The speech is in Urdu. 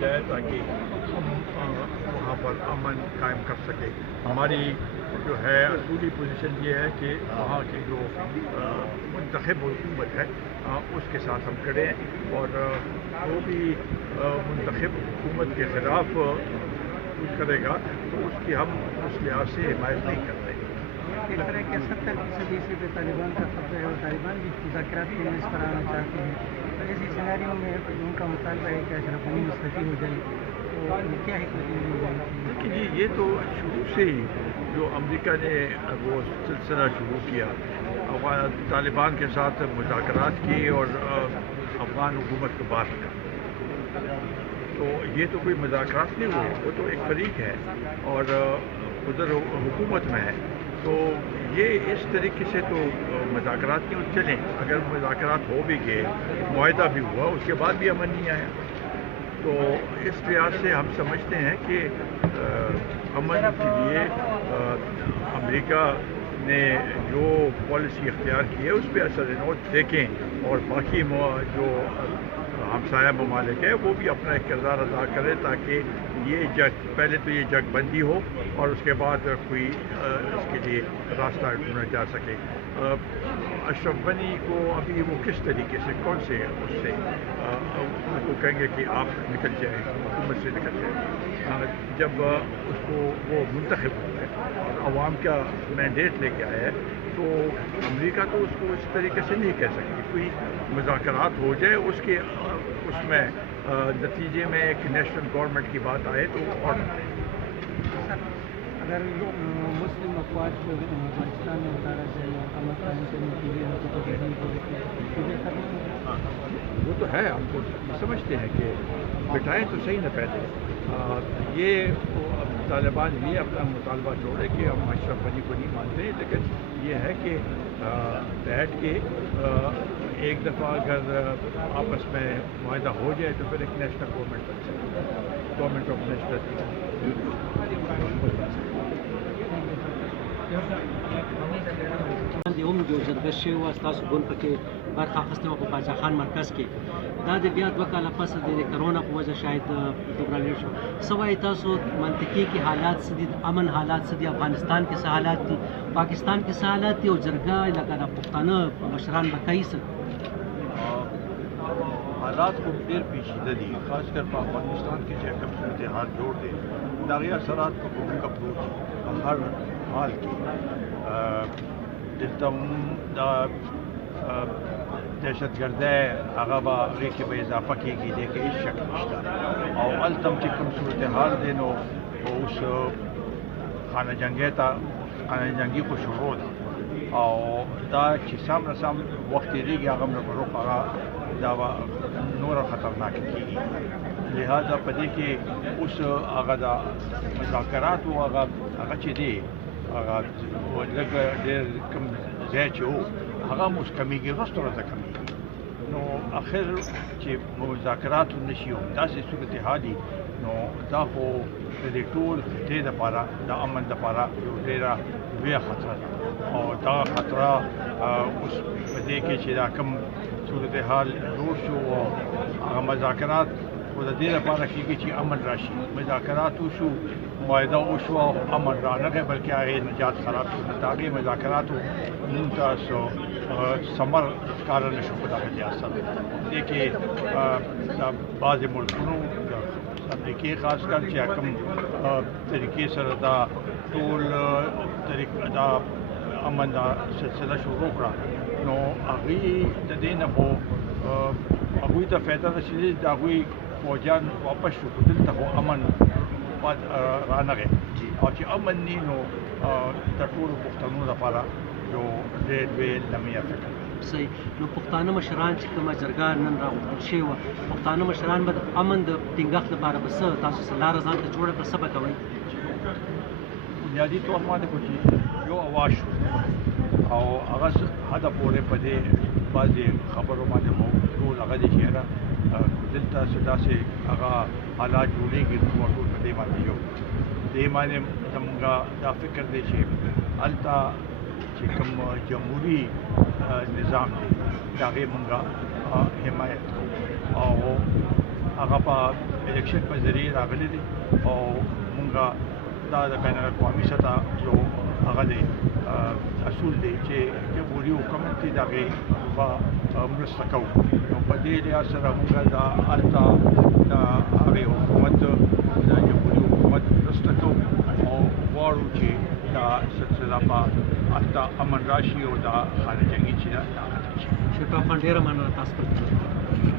جائے تاکہ ہم وہاں پر امن قائم کر سکیں. ہماری جو ہے اصولی پوزیشن یہ ہے کہ وہاں کی جو منتخب حکومت ہے اس کے ساتھ ہم کھڑے ہیں, اور وہ بھی منتخب حکومت کے خلاف کچھ کرے گا تو اس کی ہم اس لحاظ سے حمایت نہیں کرتے. اس طرح کے 70% عیسوی پہ طالبان کا قبضہ ہے اور طالبان بھی مذاکرات کے لیے اس پر آنا چاہتے ہیں, تو ایسی سیناریوں میں ان کا مطالبہ ہے کہ اشرف غنی مستعفی ہو جائے, تو کیا حکمت عملی ہے؟ لیکن یہ تو شروع سے ہی جو امریکہ نے وہ سلسلہ شروع کیا, طالبان کے ساتھ مذاکرات کی اور افغان حکومت کو باہر رکھا, تو یہ تو کوئی مذاکرات نہیں ہوئے, وہ تو ایک فریق ہے اور ادھر حکومت میں ہے. تو یہ اس طریقے سے تو مذاکرات کیوں چلیں؟ اگر مذاکرات ہو بھی گئے, معاہدہ بھی ہوا, اس کے بعد بھی امن نہیں آیا. تو اس لحاظ سے ہم سمجھتے ہیں کہ امن کے لیے امریکہ نے جو پالیسی اختیار کی ہے اس پہ اثر نوٹ دیکھیں, اور باقی جو ہمسایہ ممالک ہے وہ بھی اپنا ایک کردار ادا کرے تاکہ یہ جنگ, پہلے تو یہ جنگ بندی ہو اور اس کے بعد کوئی اس کے لیے راستہ ڈھونڈا جا سکے. اشرف غنی کو ابھی وہ کس طریقے سے, کون سے اس سے ان کو کہیں گے کہ آپ نکل جائیں, حکومت سے نکل جائیں, جب اس کو وہ منتخب ہو ہے اور عوام کا مینڈیٹ لے کے آیا ہے, تو امریکہ تو اس کو اس طریقے سے نہیں کہہ سکتی. کوئی مذاکرات ہو جائے, اس میں نتیجے میں ایک نیشنل گورنمنٹ کی بات آئے تو اور اگر مسلم افواج کو افغانستان میں اتارا جائے اور امن قائم کرنے کے لیے وہ تو ہے, ہم کو سمجھتے ہیں کہ بٹھائیں تو صحیح نہ پہلے. یہ طالبان یہ اپنا مطالبہ چھوڑے کہ ہم اشرف غنی کو نہیں مانتے, لیکن یہ ہے کہ بیٹھ کے ایک دفعہ اگر آپس میں معاہدہ ہو جائے تو پھر ایک نیشنل گورنمنٹ بن سکتی ہے, گورنمنٹ آف نیشنل. هم جو جرګه شوی وه ستاسو ګوند پکې برخه اخیستې وه په باچا خان مرکز کې, دا د بیا 2 کاله پس د کرونا په وجه شاید فبرالي شو. څه وایي تاسو منطقي کې حالات څه دي, امن حالات څه دي, افغانستان کې څه حالات دي, پاکستان کې څه حالات دي, او جرګه لکه د پښتانه مشران به کوي څه؟ حالات کو ډېر پیچیده دي, خاص کر په افغانستان کې چې کوم صورتحال جوړ دی د هغې اثرات په کوم کپلو په هر حال کې دلته دا دهشت ګردۍ هغه به هغې کې به اضافه کېږي, دی کې هېڅ شک نشته. او هلته هم چې کوم صورتحال دی نو اوس خانه جنګي خو شروع ده, او دا چې سم رسم وخت تېرېږي هغه هم په رخ هغه دا به نوره خطرناکه کېږي. لہذا په دې کې اوس هغه د مذاکراتو هغه چې دی هغه لږ ډېر کوم ځای چې و هغه هم اوس کمیږي, ورځ تر ورځه کمیږي. نو اخر چې مذاکرات ونشي او داسې صورتحال وي نو دا خو د دې ټول خطې دپاره د امن دپاره یو ډېره لویه خطره ده, او دغه خطره اوس په دې کې چې دا کوم صورتحال جوړ شو او هغه مذاکرات خو د دې لپاره کېږي چې امن راشي. مذاکرات وشو, معاهده وشو او امن رانغی, بلکې هغې نجات خراب شو. د هغې مذاکراتو مونږ ته ثمر ښکاره نه شو په دغه لحاظ سره. دې کې د بعضې ملکونو د امریکې خاص کر چې کوم طریقې سره دا ټول دا امن دا سلسله شروع کړه نو هغوی د دې نه خو هغوی ته فایده رسېدلې, د هغوی فوجیان واپس شو, خو دلته خو امن رانغی, او چې امن نی نو د ټولو پښتنو لپاره یو ډېر لوی لمحه فکر. صحیح. نو پښتانه مشران چې کومه جرګه نن راغوښتل شوې وه, پښتانه مشران به د امن د ټینګښت لپاره به څه تاسو سره لاره ځان ته جوړه کړه, څه به کوئ؟ بنیادي طور باندې خو چې یو اواز شو او هغه حده پورې په دې بعضې خبرو باندې مو ټول هغه دی چې یاره دلته څه داسې هغه حالات جوړېږي نو ټول په دې باندې یو دې باندې زموږ دا فکر دی چې هلته چې کوم جمهوري نظام دی د هغې مونږ حمایت کوو, او هغه په الیکشن په ذریعه راغلي دي او مونږه دا د بین الاقوامي سطح یو هغه دی اصول دی چې جمهوري حکومت دی دغې په مرسته کوو نو په دې لحاظ سره مونږ د هلته د هغې حکومت د جمهوري حکومت مرسته کوو او غواړو چې دا سلسله به هلته امن راشي او دا خانه جنګي چې دا ختم شي. شفاف خان ډېره مننه تاسو ته.